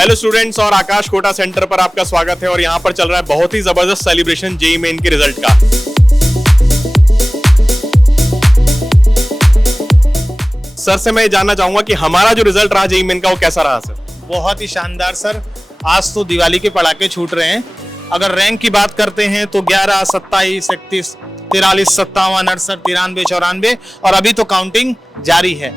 Hello students, और आकाश Kota centre पर आपका स्वागत है। और यहाँ पर चल रहा है बहुत ही जबरदस्त सेलिब्रेशन जेईई मेन के रिजल्ट का। सर से मैं जानना चाहूंगा कि हमारा जो रिजल्ट रहा जेईई मेन का वो कैसा रहा सर? बहुत ही शानदार सर। आज तो दिवाली के पटाखे छूट रहे हैं। अगर रैंक की बात करते हैं तो 11, 27, 31, 43, 57, 68, 93, 94 और अभी तो काउंटिंग जारी है।